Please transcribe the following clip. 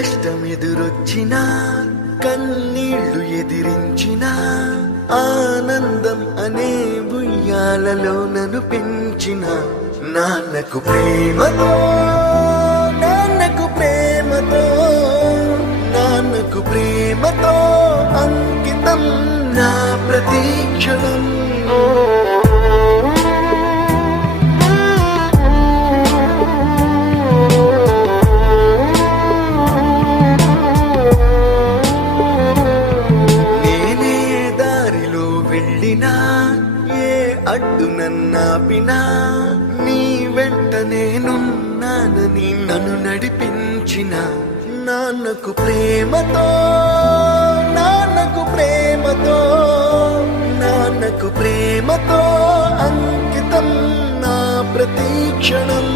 కష్టమెదురొచ్చినా కన్నీళ్లు ఎదిరించినా ఆనందం అనే ఉయ్యాలలో నన్ను పెంచిన నాన్నకు ప్రేమతో నాన్నకు ప్రేమతో నాన్నకు ప్రేమతో అంకితం నా ప్రతీక్షణం. నేనే దారిలో వెళ్ళినా ఏ అడ్డు నన్నాపినా నీ వెంట నేనున్నానని నన్ను నడిపించిన నాన్నకు ప్రేమతో నాన్నకు ప్రేమతో నాన్నకు ప్రేమతో అంకితం నా ప్రతీక్షణం.